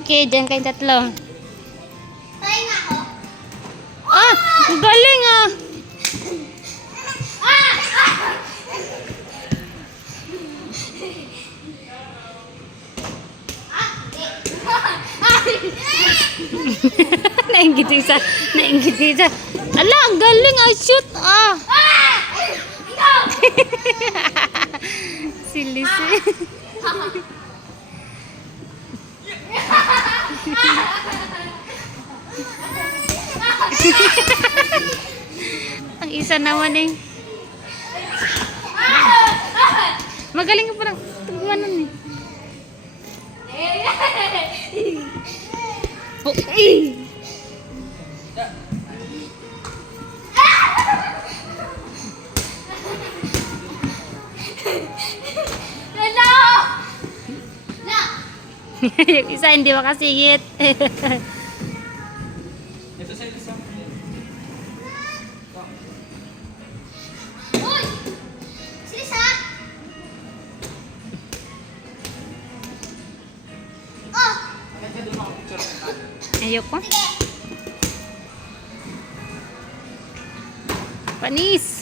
Okay, dyan kayong tatlo. Tayo nga ako. Ah! Ang galing ah! Nainggit yung isa. Nainggit yung isa. Ala, ang galing ah! Shoot ah! Silly si. Ang isa naman eh. Magaling ka parang tagmanan eh. Oh, eh. Yung isa hindi makasingit. Ito sa isa. Uy! Sisa! Oh! Agad ka doon makapicture na tayo. Ayoko. Sige! Panis.